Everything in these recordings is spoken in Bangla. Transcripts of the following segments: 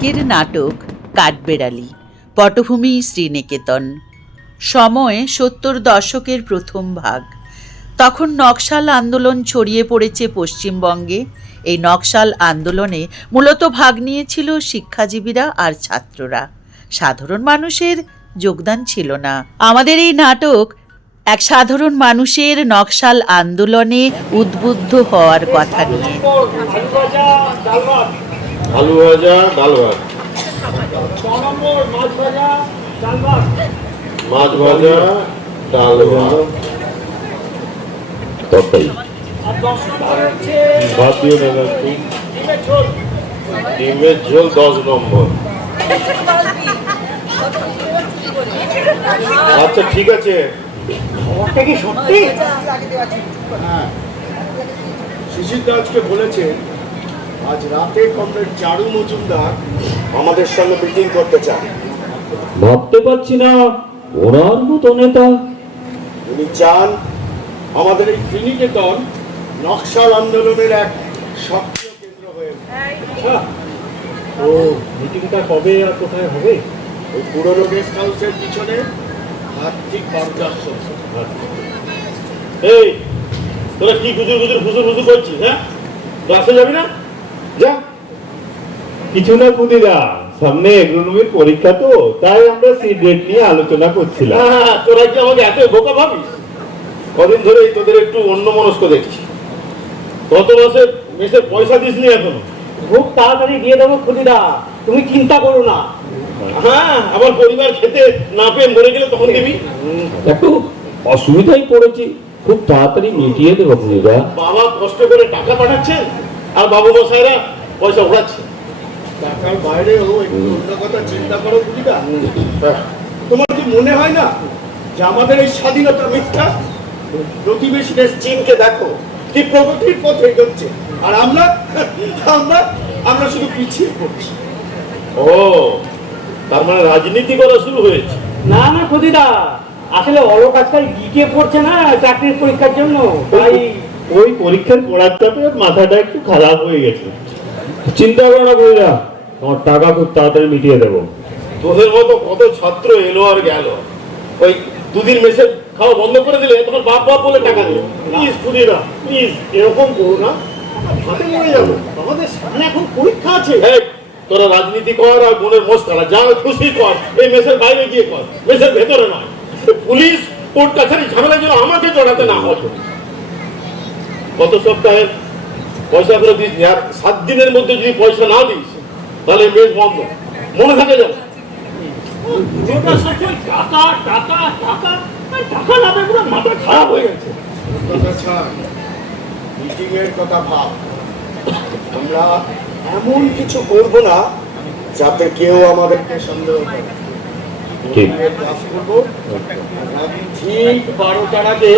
আজকের নাটক কাঠবেড়ালি, পটভূমি শ্রীনিকেতন। সময় সত্তর দশকের প্রথম ভাগ। তখন নকশাল আন্দোলন ছড়িয়ে পড়েছে পশ্চিমবঙ্গে। এই নকশাল আন্দোলনে মূলত ভাগ নিয়েছিল শিক্ষাজীবীরা আর ছাত্ররা। সাধারণ মানুষের যোগদান ছিল না। আমাদের এই নাটক এক সাধারণ মানুষের নকশাল আন্দোলনে উদ্বুদ্ধ হওয়ার কথা নিয়ে। আলু ভাজা ডাল ভাত। মাছ ভাজা ডাল ভাত। তরকারি। ভাত দিয়ে দেবে ডিমের ঝোল দশ নম্বর। আচ্ছা ঠিক আছে। ওটা কি সত্যি? শিশির দাসকে বলেছে আজ রাতে কমরেড চারু মজুমদার আমাদের সঙ্গে মিটিং করতে চান। ভাবতে পারছি না ওনার মতো নেতা। উনি চান আমাদের এই শ্রীনিকেতন নকশাল আন্দোলনের এক সক্রিয় কেন্দ্র হয়ে। ও মিটিংটা কবে আর কোথায় হবে? ওই পুরনো গেস্ট হাউসের পিছনে হাত ঠিক এই তোরা কি গুজুর গুজুর ফুসুর ফুসুর করছিস হ্যাঁ? ক্লাসে যাবি না? যা। কিছু না সামনে এগ্রোনমির পরীক্ষা তো তাই আমরা নিয়ে আলোচনা করছিলাম। হ্যাঁ, তোরা কি আমাকে এত বোকা ভাবিস? কদিন ধরেই তোদের একটু অন্য মনস্ক দেখছি। গত মাসে মেসে পয়সা দিসনি এখনও। খুব তাড়াতাড়ি দিয়ে দেবো খুদিদা তুমি চিন্তা করো না। হ্যাঁ আমার পরিবার খেতে না পেয়ে মরে গেলে তখন দিবি। একটু অসুবিধায় পড়েছি। খুব তাড়াতাড়ি মিটিয়ে দেবো কুদিরা বাবা কষ্ট করে টাকা পাঠাচ্ছেন? আর বাবু মশাইরা পয়সা ওড়াচ্ছে টাকার বাইরেও অন্য কথা চিন্তা করো বুঝিটা। তোমার কি মনে হয় না যে আমাদের এই স্বাধীনতা মিথ্যা? প্রতিবেশী দেশ চীনকে দেখো কি প্রগতির পথে এগোচ্ছে। আর আমরা আমরা আমরা শুধু পিছিয়ে পড়ছি। ও তার মানে রাজনীতি করা শুরু হয়েছে। না না খুদিদা আসলে অলোক আজকাল গিকে পড়ছে না চাকরির পরীক্ষার জন্য। তাই ওই পরীক্ষার পড়ার চাপে মাথাটা একটু খারাপ হয়ে গেছে। চিন্তা করো না কুদিরা তোমার টাকা খুব তাড়াতাড়ি মিটিয়ে দেবো। তোদের মতো কত ছাত্র এলো আর গেল? ওই দুদিন মেসে খাওয়া বন্ধ করে দিলে তখন বাপ বাপ বলে টাকা দিল। প্লিজ খুদিরা প্লিজ এরকম করো না। হাতে মরে যাব। আমাদের সামনে এখন পরীক্ষা আছে। তোরা রাজনীতি কর আর বোনের মস্তারা যা খুশি কর। এই মেসের বাইরে গিয়ে কর। মেসের ভেতরে নয়। পুলিশ কোর্ট কাছারি ঝামেলা যেন আমাকে জড়াতে না হয় গত সপ্তাহে পয়সা ফেরত দিস আর সাত দিনের মধ্যে যদি পয়সা না দিস তাহলে মেস বন্ধ। মনে থাকে যাও টাকা টাকা টাকা টাকা না পেয়ে পুরো মাথা খারাপ হয়ে গেছে। কথা মিটিং এর কথা ভাব। আমরা এমন কিছু করব না যাতে কেউ আমাদেরকে সন্দেহ করে। ঠিক বারোটার আগে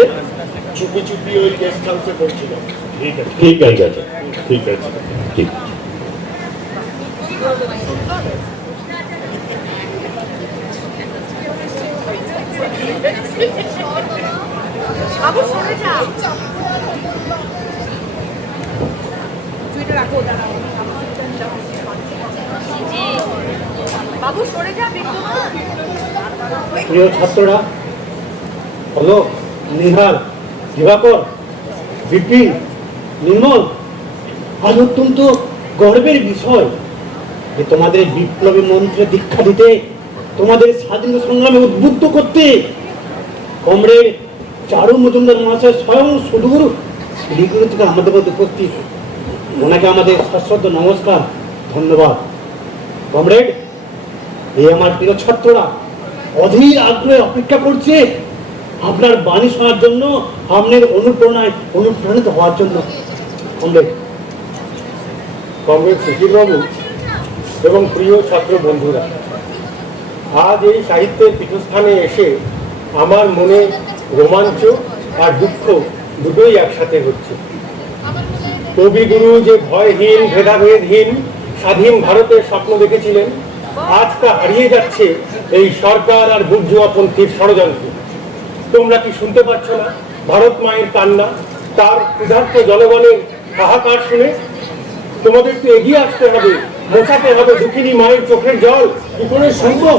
চুপি চুপি ওই গেস্ট হাউসে পৌঁছিল ঠিক আছে। ঠিক আছে ঠিক আছে। ঠিক বাবু সরে যা। প্রিয় ছাত্ররা হলো নিহার দিবাকর বিপিন নির্মল, আজ অত্যন্ত গর্বের বিষয় যে তোমাদের বিপ্লবী মন্ত্রে দীক্ষা দিতে, তোমাদের স্বাধীনতা সংগ্রামে উদ্বুদ্ধ করতে কমরেড চারু মজুমদার মহাশয় স্বয়ং সুদূর শিলিগুড়ি থেকে আমাদের মধ্যে উপস্থিত। ওনাকে আমাদের সশ্রদ্ধ নমস্কার, ধন্যবাদ। কমরেড এই আমার প্রিয় ছাত্ররা, অধীর আগ্রহে অপেক্ষা করছে। আপনার বাণী শোনার জন্য আপনার অনুপ্রেরণায় অনুপ্রাণিত হওয়ার জন্য। কংগ্রেস সুধীরবাবু এবং প্রিয় ছাত্র বন্ধুরা, আজ এই সাহিত্যের পীঠস্থানে এসে আমার মনে রোমাঞ্চ আর দুঃখ দুটোই একসাথে হচ্ছে। কবিগুরু যে ভয়হীন, ভেদাভেদহীন, স্বাধীন ভারতের স্বপ্ন দেখেছিলেন, আজ তা হারিয়ে যাচ্ছে এই সরকার আর বুর্জুয়াপন্থীর ষড়যন্ত্রে। তোমরা কি শুনতে পাচ্ছ না? ভারত মায়ের কান্না, তার ক্ষুধার্ত জনগণের হাহাকার শুনে? তোমাদের তো এগিয়ে আসতে হবে, মোছাতে হবে দুঃখিনী মায়ের চোখের জল। কি সম্ভব?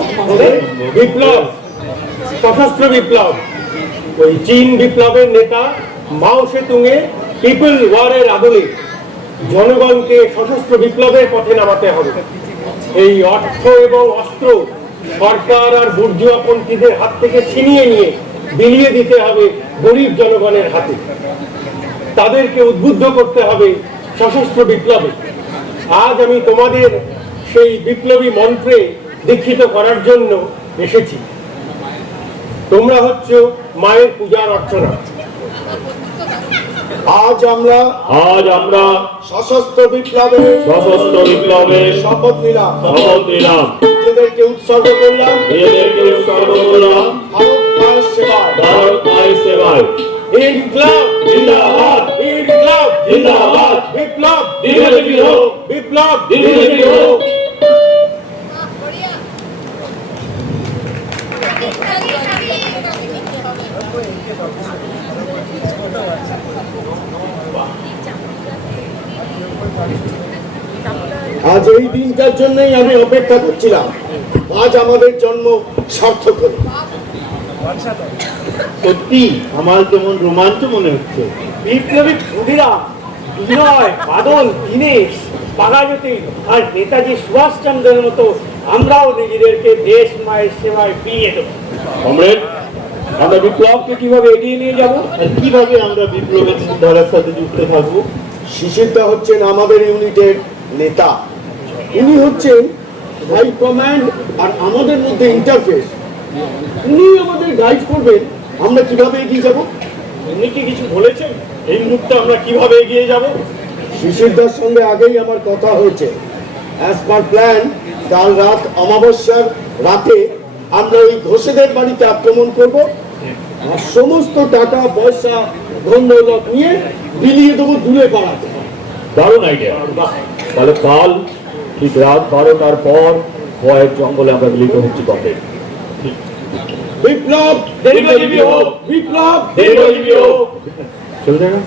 বিপ্লব, সশস্ত্র বিপ্লব। ওই চীন বিপ্লবের নেতা মাও সেতুংয়ে পিপল ওয়ারের আদলে জনগণকে সশস্ত্র বিপ্লবের পথে নামাতে হবে। এই অর্থ এবং অস্ত্র সরকার আর বুর্জুয়াপন্থীদের হাত থেকে ছিনিয়ে নিয়ে বিলিয়ে দিতে হবে গরিব জনগণের হাতে। তাদেরকে উদ্বুদ্ধ করতে হবে সশস্ত্র বিপ্লবে। আজ আমি তোমাদের সেই বিপ্লবী মন্ত্রে দীক্ষিত করার জন্য এসেছি। তোমরা হচ্ছে মায়ের পূজার অর্চনা। আজ আমরা আজ আমরা সশস্ত্র বিপ্লবে সশস্ত্র বিপ্লবের শপথ নিলাম। শপথ নিলাম। নিজেদেরকে উৎসর্গ করলাম। নিজেদেরকে উৎসর্গ করলাম। সেবায় ভারত মায়ের সেবায় ইনকলাব জিন্দাবাদ ইনকলাব জিন্দাবাদ বিপ্লব দিনলিপি হোক বিপ্লব দিনলিপি হোক আজ এই দিনটার জন্যই আমি অপেক্ষা করছিলাম। আজ আমাদের জন্ম সার্থক হলো। সত্যি আমার যেমন রোমাঞ্চ মনে হচ্ছে। বিপ্লবী ক্ষুদিরাম বিনয় বাদল দীনেশ বাগাজতী আর নেতাজি সুভাষচন্দ্রের মতো আমরাও নিজেদেরকে দেশ মায়ের সেবায় বিয়ে দেবো। কমরেড আমরা বিপ্লবকে কীভাবে এগিয়ে নিয়ে যাব? আর কীভাবে আমরা বিপ্লবের ধারার সাথে যুক্ত থাকব? শিশিরদা হচ্ছেন আমাদের ইউনিটের নেতা। উনি হচ্ছেন হাই কমান্ড আর আমাদের মধ্যে ইন্টারফেস উনি আমাদের গাইড করবেন আমরা কীভাবে এগিয়ে যাব? উনি কি কিছু বলেছেন? এই মুহূর্তে আমরা কীভাবে এগিয়ে যাব? শিশিরদার সঙ্গে আগেই আমার কথা হয়েছে। অ্যাজ পার প্ল্যান কাল রাত অমাবস্যার রাতে আমরা ওই ঘোষেদের বাড়িতে আক্রমণ করব। আর সমস্ত টাকা পয়সা ধন দৌলত নিয়ে বিলিয়ে দেবো দূরে পাড়াতে। দারুণ আইডিয়া তাহলে কাল ঠিক রাত বারোটার পর ভয়ের জঙ্গলে আমরা মিলিত হচ্ছি তবে। বিপ্লব দীর্ঘজীবী হোক বিপ্লব দীর্ঘজীবী হোক চলছে না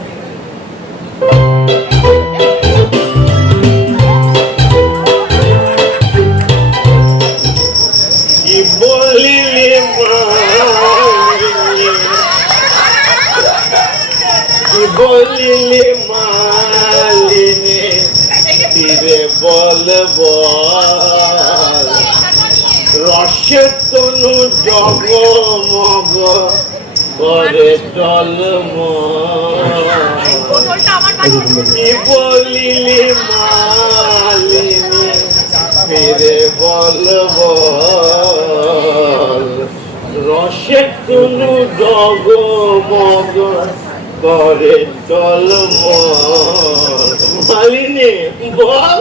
মালিনী বল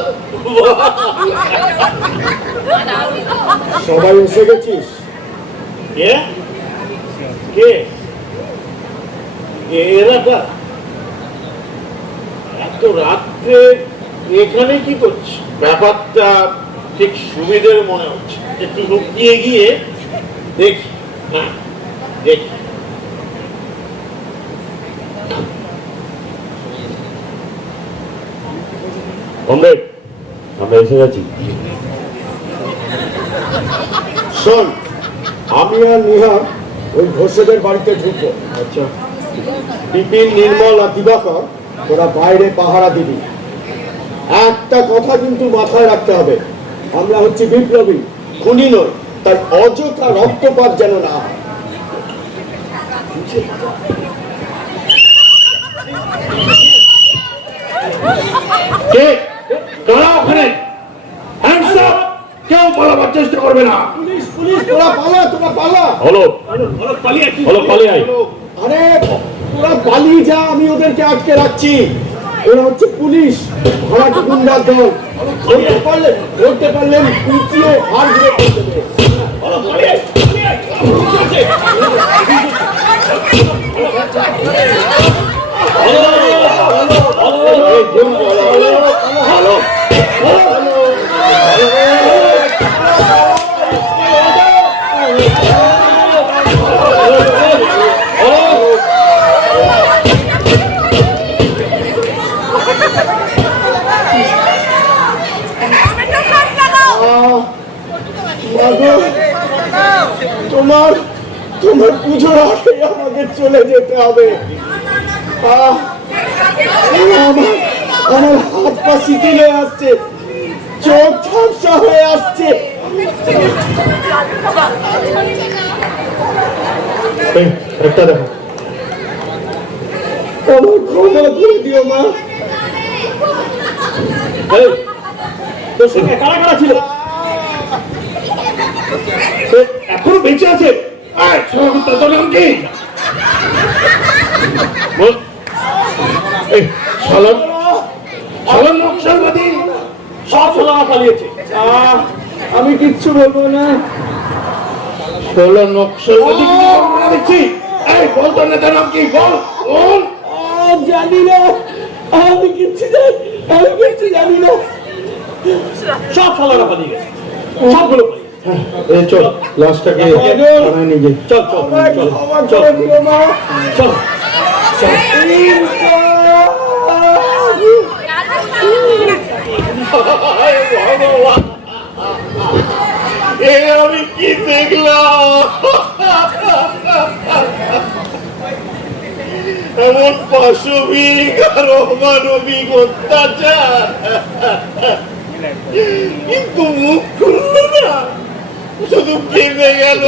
সবাই এসে গেছিস? কে? কে? এত রাত্রে এখানে কি করছিস? ব্যাপারটা ঠিক সুবিধের মনে হচ্ছে একটু লুকিয়ে গিয়ে দেখি। হ্যাঁ দেখি। কমরেড আমরা এসে গেছি শোন আমি আর নিহার ওই ঘোষেদের বাড়িতে ঢুকবো। আচ্ছা। বিপিন নির্মল আর দিবাকর তোরা বাইরে পাহারা দিবি। একটা কথা কিন্তু মাথায় রাখতে হবে। আমরা হচ্ছে বিপ্লবী খুনি নই তাই অযথা রক্তপাত যেন না হয়। কে কারা ওখানে হ্যান্ডস আপ কেউ পালাবার চেষ্টা করবে না। পুলিশ পুলিশ তোরা পালা তোরা পালা। হলো। পালিয়ে হলো পালিয়ে আয়। আরে তোরা পালিয়ে যা আমি ওদেরকে আটকে রাখছি। ওরা হচ্ছে পুলিশ। ভাড়াটে গুন্ডার দল। ধরতে পারলেন ধরতে পারলে পিছিয়ে হার ঘুরে পড়ে দেবে বলো পালিয়ে পালিয়ে ঠিক আছে টমেটো আহ, মাগো, তোমার তোমার পুজোর আগে আমাকে চলে যেতে হবে। আমার আমার হাত পা শিথিল আসছে। চোখ ঝাপসা হয়ে আসছে। এই, একটা দেখো। আমার ক্ষমা করে দিও মা। এই, তোর সঙ্গে কারা কারা ছিল? এখনও বেঁচে আছে? তোর নাম কি বল। এই, শালা- শালা নকশালবাদী। সব সালামা পালিয়েছে আমি কিচ্ছু বলব না শালা নকশালবাদী দেখছি? এই, বল তোর নেতার নাম কি? বল, বল। জানি না আমি কিচ্ছু জানি আমি কিচ্ছু জানি না সব সালামা পালিয়ে গেছে সবগুলো পালিয়ে। এই, চল, লাশটাকে থানায় নিয়ে যাই। চল আমি কি দেখলাম? এমন পাশবিক আর অমানবিক অত্যাচার। কিন্তু মুখ খুলল না। শুধু কেঁদে গেল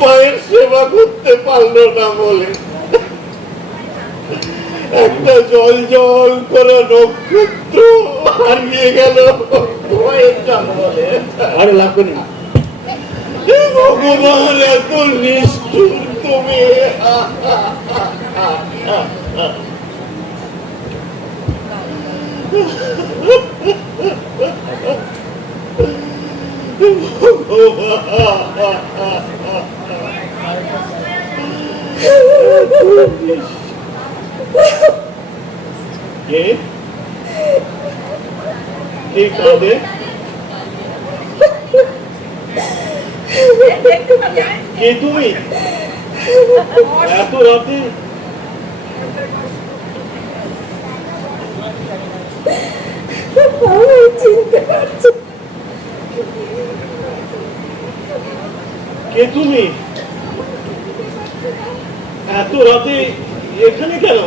মায়ের সেবা করতে পারল না বলে। একটা জল জল করে নক্ষত্র হারিয়ে গেল। আরে লাগবে না। ভগবান এত নিষ্ঠুর তুমি। কে? কে কাঁদে? কে তুমি? এত রাতে? কে তুমি? এত রাতে এখানে কেন?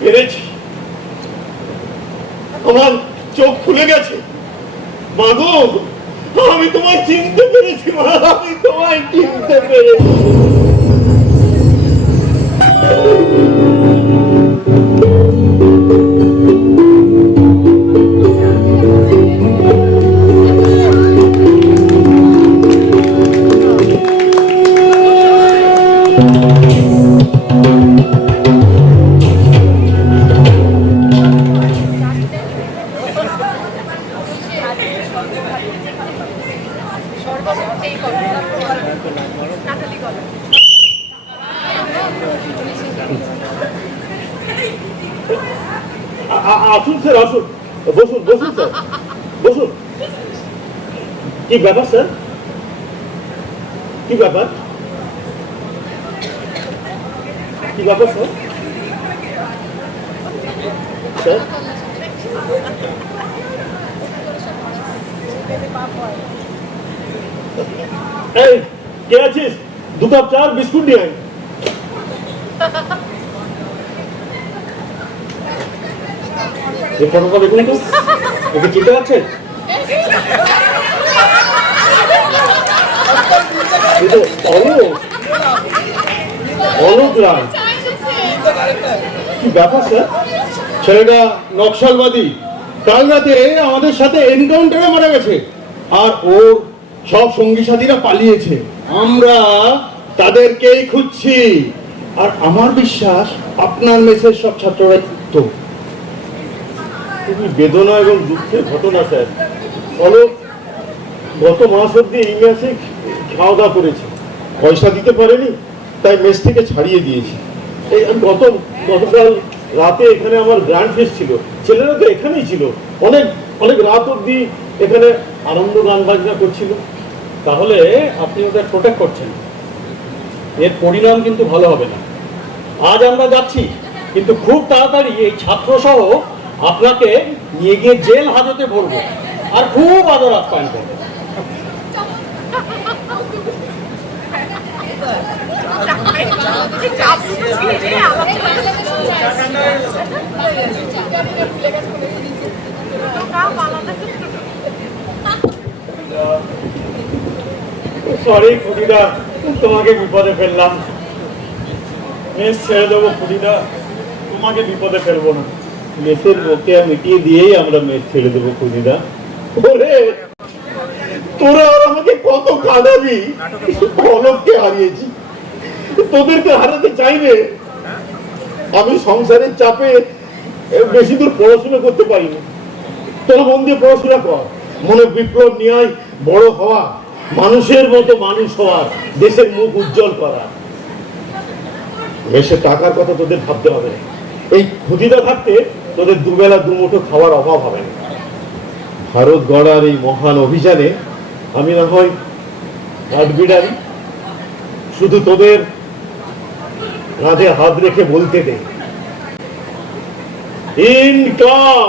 পেরেছি আমার চোখ খুলে গেছে। মাগো! আমি তোমায় চিনতে পেরেছি মা আমি তোমায় চিনতে পেরেছি। আসুন স্যার, আসুন। বসুন বসুন, স্যার। বসুন। কি ব্যাপার, স্যার? কি ব্যাপার? কি ব্যাপার, স্যার? স্যার? এই, কে আছিস? দু কাপ চা বিস্কুট নিয়ে আয়। ফটোটা দেখুন তো ওকে চিনতে পারছেন ছেলেটা নকশালবাদী। আমাদের সাথে এনকাউন্টারে মারা গেছে। আর সব পালিয়েছে। আমরা তাদেরকেই খুঁজছি। আর আমার বিশ্বাস আপনার মেসের সব ছাত্ররা তো বেদনা এবং দুঃখের ঘটনা, স্যার। অলোক গত মাস অব্দি এই মাসে খাওয়া করেছে। পয়সা দিতে পারেনি, তাই মেস থেকে ছাড়িয়ে দিয়েছি। এই গত, গতকাল রাতে এখানে আমার গ্র্যান্ড ফেস্ট ছিল। ছেলেরা তো এখানেই ছিল। অনেক অনেক রাত অব্দি এখানে আনন্দ গান বাজনা করছিল। তাহলে আপনি ওদের প্রোটেক্ট করছেন। এর পরিণাম কিন্তু ভালো হবে না। আজ আমরা যাচ্ছি, কিন্তু খুব তাড়াতাড়ি এই ছাত্র সহ আপনাকে নিয়ে গিয়ে জেল হাজতে ভরবো আর খুব আদর আপ্যায়ন করব। সরি খুদিদা তোমাকে বিপদে ফেললাম। মেস ছেড়ে দেবো খুদিদা তোমাকে বিপদে ফেলব না। মেসের বকেয়া মিটিয়ে দিয়েই আমরা মেস ছেড়ে দেবো খুদিদা ওরে, তোরা আর আমাকে কত কাঁদাবি? কলককে হারিয়েছি। তোদেরকে হারাতে চাইবে আমি সংসারের চাপে বেশি দূর পড়াশোনা করতে পারিনি। তোরা মন দিয়ে পড়াশোনা কর। মনে বিপ্লব নিয়ে বড় হওয়া, মানুষের মতো মানুষ হওয়ার দেশের মুখ উজ্জ্বল করা। মেসে টাকার কথা তোদের ভাবতে হবে। এই ক্ষুদিটা থাকতে তোদের দুবেলা দুমুঠো খাওয়ার অভাব হবে না। ভারত গড়ার এই মহান অভিযানে আমি না হয় আডবিডারি শুধু তোদের রাধে হাত রেখে বলতে দে ইনকাম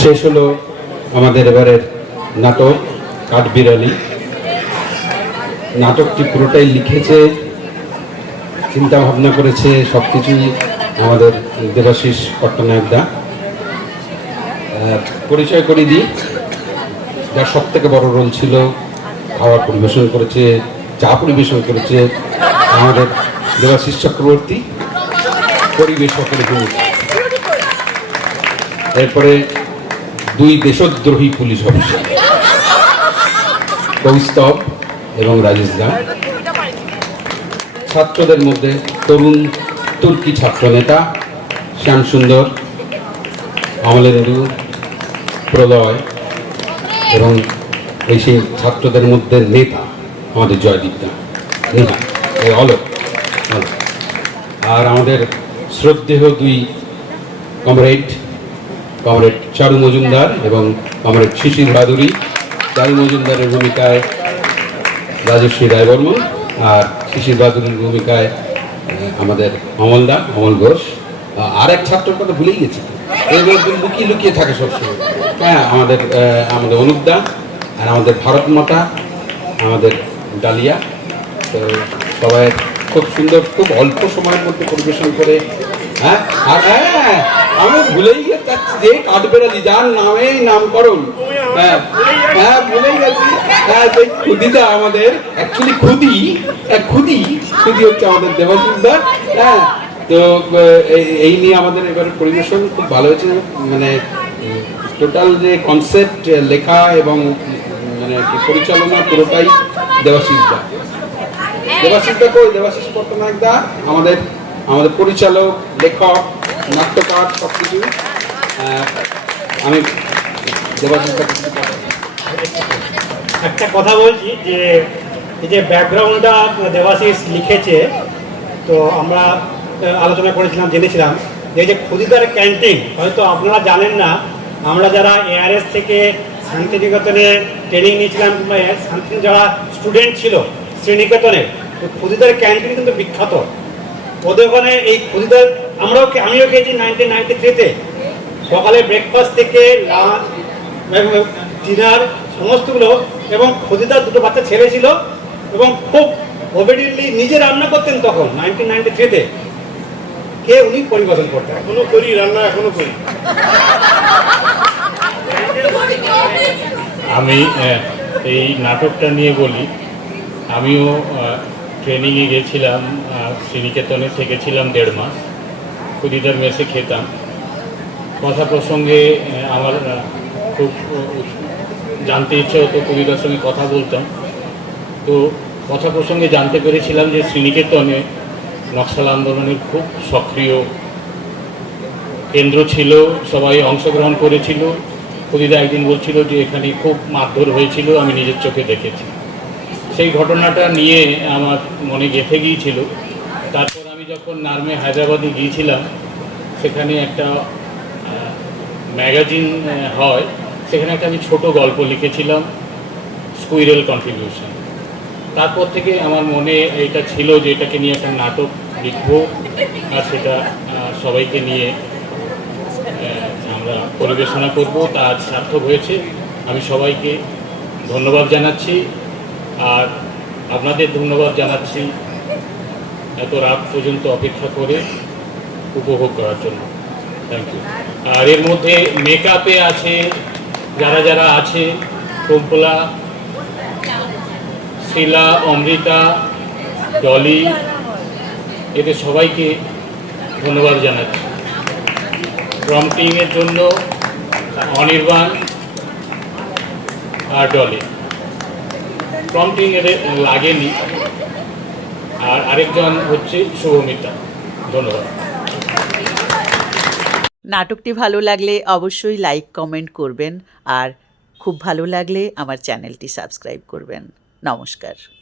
শেষ হলো আমাদের এবারের নাটক কাঠবিড়ালি নাটকটি পুরোটাই লিখেছে চিন্তা ভাবনা করেছে সব কিছুই আমাদের দেবাশিস আহ, পরিচয় করে দিই। যার সব থেকে বড় রোল ছিল খাবার পরিবেশন করেছে চা পরিবেশন করেছে আমাদের দেবাশিস চক্রবর্তী। পরিবেশকের ভূমিকা এরপরে দুই দেশদ্রোহী পুলিশ অফিসার কৌস্তব এবং রাজেশ দা। ছাত্রদের মধ্যে তরুণ তুর্কি ছাত্র নেতা শ্যামসুন্দর অমলেন্দু প্রলয় এবং এই সেই ছাত্রদের মধ্যে নেতা আমাদের জয়দীপ দা নেতা, এই অলোক। আর আমাদের শ্রদ্ধেয় দুই কমরেড কমরেড চারু মজুমদার এবং কমরেড শিশির বাদুরী চারু মজুমদারের ভূমিকায় রাজশ্রী রায়বর্মন আর শিশির বাদুরীর ভূমিকায় আমাদের অমলদা, অমল ঘোষ। আর এক ছাত্রের কথা ভুলেই গেছি। এগুলো লুকিয়ে লুকিয়ে থাকে সবসময়। হ্যাঁ আমাদের আমাদের অনুপদা আর আমাদের ভারত মাতা আমাদের ডালিয়া। তো সবাই খুব সুন্দর খুব অল্প সময়ের মধ্যে পরিবেশন করে হ্যাঁ? আর হ্যাঁ আমি ভুলেই যাচ্ছি যে কাঠবেড়ালি যার নামেই নামকরণ। হ্যাঁ হ্যাঁ ভুলেই গেছি। হ্যাঁ সেই খুদিটা আমাদের অ্যাকচুয়ালি খুদি হ্যাঁ, খুদি খুদি হচ্ছে আমাদের দেবাশিসদা হ্যাঁ তো এই- নিয়ে আমাদের এবারে পরিবেশন খুব ভালো হয়েছে মানে টোটাল যে কনসেপ্ট লেখা এবং মানে পরিচালনা পুরোটাই দেবাশিসদা দেবাশিস দা কই? দেবাশিস পট্টনায়ক দা, আমাদের আমাদের পরিচালক, লেখক, নাট্যকার সব কিছু আমি দেবাশিস দা একটা কথা বলছি যে, এই যে ব্যাকগ্রাউন্ডটা দেবাশিস লিখেছে, তো আমরা আলোচনা করেছিলাম, জেনেছিলাম। যে যে ক্ষুদিদার ক্যান্টিন, হয়তো আপনারা জানেন না, আমরা যারা এআরএস থেকে শান্তিনিকেতনে ট্রেনিং নিয়েছিলাম শান্তি যারা স্টুডেন্ট ছিল, শ্রীনিকেতনে, তো ক্ষুদিদার ক্যান্টিন কিন্তু বিখ্যাত। ওদের ওখানে এই ক্ষুদিদার আমরাও আমিও খেয়েছি নাইনটিন নাইনটি থ্রিতে সকালে ব্রেকফাস্ট থেকে লাঞ্চ ডিনার সমস্তগুলো, এবং খদিদার দুটো বাচ্চা ছেলে ছিল, এবং খুব ওবেডিলি নিজে রান্না করতেন তখন নাইনটিন নাইনটি থ্রিতে কে উনি পরিবেশন করতেন? এখনও করি রান্না এখনও করি। আমি এই নাটকটা নিয়ে বলি। আমিও ট্রেনিংয়ে গেছিলাম শ্রীনিকেতনে থেকেছিলাম দেড় মাস। খুদিদার মেসে খেতাম। কথা প্রসঙ্গে আমার খুব জানতে ইচ্ছে হতো কবিতার সঙ্গে কথা বলতাম। তো কথা প্রসঙ্গে জানতে পেরেছিলাম যে শ্রীনিকেতনে নকশাল আন্দোলনের খুব সক্রিয় কেন্দ্র ছিল, সবাই অংশগ্রহণ করেছিল। কবিতা একদিন বলছিল যে, এখানে খুব মারধর হয়েছিল, আমি নিজের চোখে দেখেছি। সেই ঘটনাটা নিয়ে আমার মনে গেঁথে গিয়েছিল। তারপর আমি যখন নার্মে হায়দ্রাবাদে গিয়েছিলাম, সেখানে একটা ম্যাগাজিন হয়, সেখানে একটা আমি ছোট গল্প লিখেছিলাম, স্কুইরেল কন্ট্রিবিউশন। তারপর থেকে আমার মনে এটা ছিল যে এটাকে নিয়ে একটা নাটক লিখব আর সেটা সবাইকে নিয়ে আমরা পরিবেশনা করব। তার সার্থক হয়েছে। আমি সবাইকে ধন্যবাদ জানাচ্ছি। আর আপনাদের ধন্যবাদ জানাচ্ছি এত রাত পর্যন্ত অপেক্ষা করে উপভোগ করার জন্য। থ্যাংক ইউ আর এর মধ্যে মেকআপে আছে, যারা যারা আছে, কম্পলা শিলা, অমৃতা, ডলি, এদের সবাইকে ধন্যবাদ জানাচ্ছি। প্রম্পটিংয়ের জন্য অনির্বাণ আর ডলি। প্রম্পটিং এদের লাগেনি। আর আরেকজন হচ্ছে শুভমিতা। ধন্যবাদ। নাটকটি ভালো লাগলে অবশ্যই লাইক, কমেন্ট করবেন। আর খুব ভালো লাগলে আমার চ্যানেলটি সাবস্ক্রাইব করবেন। নমস্কার।